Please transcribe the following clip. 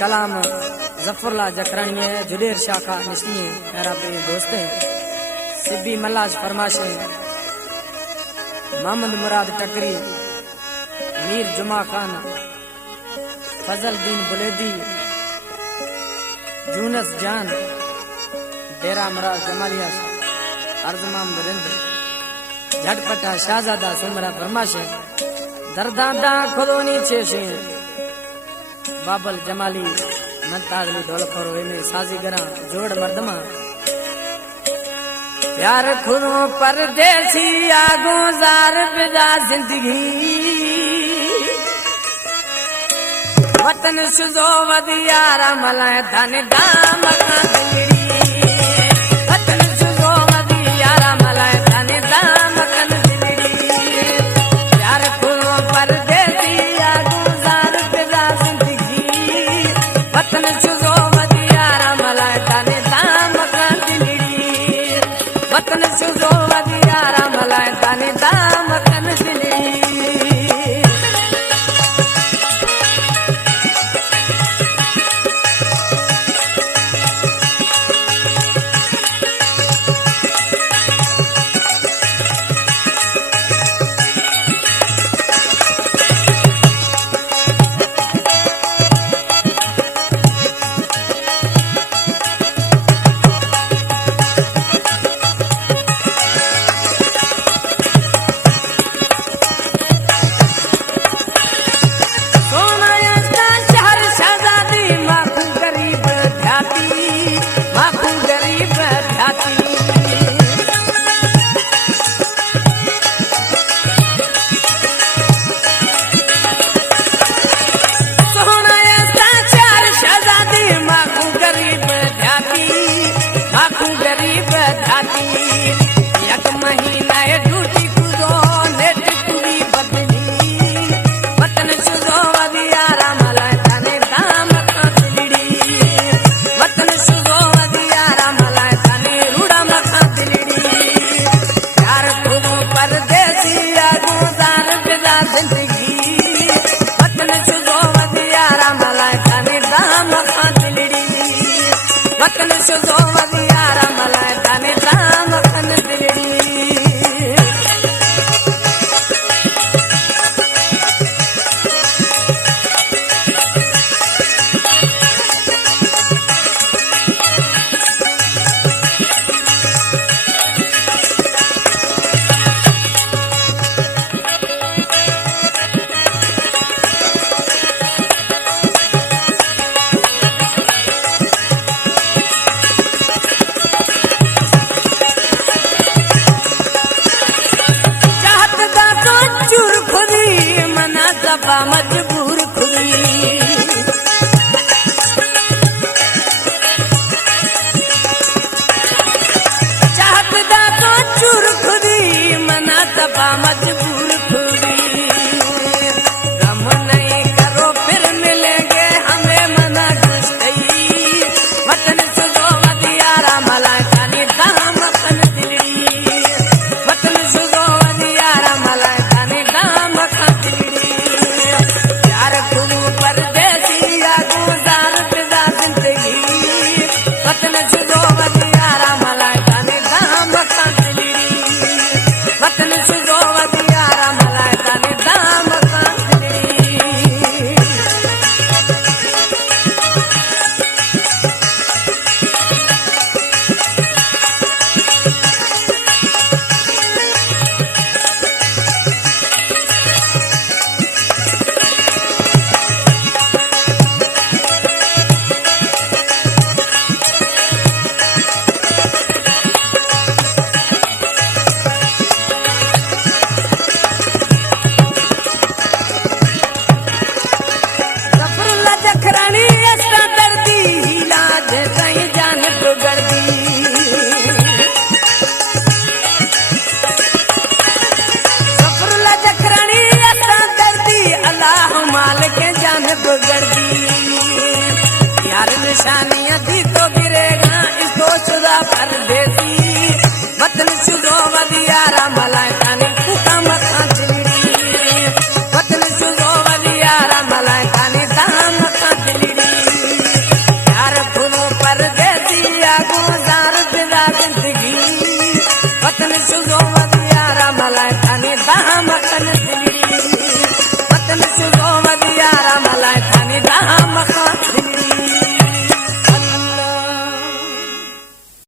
कलाम जफरुल्लाह जकरानी है जुडेर शाखा निस्नी मेरा प्रिय दोस्त है सिब्बी मल्लाज फरमाशे मोहम्मद मुराद टकरी मीर जुमा खान फजल दीन बुलेदी जूनस जान डेरा मराज जमालिया अर्जमाम रिंद झटपटा शाहजादा सुमरा फरमाशे दरदादा खुदोनी छेशे बाबल जमाली मंतागली ढोलखोर में साजीगरा जोड़ मर्दमा प्यार खुदो परदेसी आगो जार बिदा जिंदगी वतन सुजो वदियारा मलाए धन दाम का दिलड़ी वतन सुजो वदियारा मलाए धन दाम का दिलड़ी प्यार खुदो परदेसी आगो जार बिदा जिंदगी वतन सुजो वदियारा मलाए धन दाम का दिलड़ी वतन सुजो वदियारा मलाए धन दाम का दिलड़ी मजबूर खुदी चाहत दा तो चूर खुदी मना दबा मजबूर खुदी गम नहीं करो फिर मिलेंगे हमें मना गुस्ताई वतन सुजो वदियारा मलाए थाने दाम कन दिलड़ी वतन सुजो वदियारा मलाए थाने दाम कन दिलड़ी निशानियां दी तो गिरेगा इसको शुदा परदेसी वतन सुजो वदियारा मलाए थाने कुका मथा दिलड़ी वतन सुजो वदियारा मलाए थाने दाम मथा दिलड़ी बतन शुरो मदियारा मलाई खाने दाम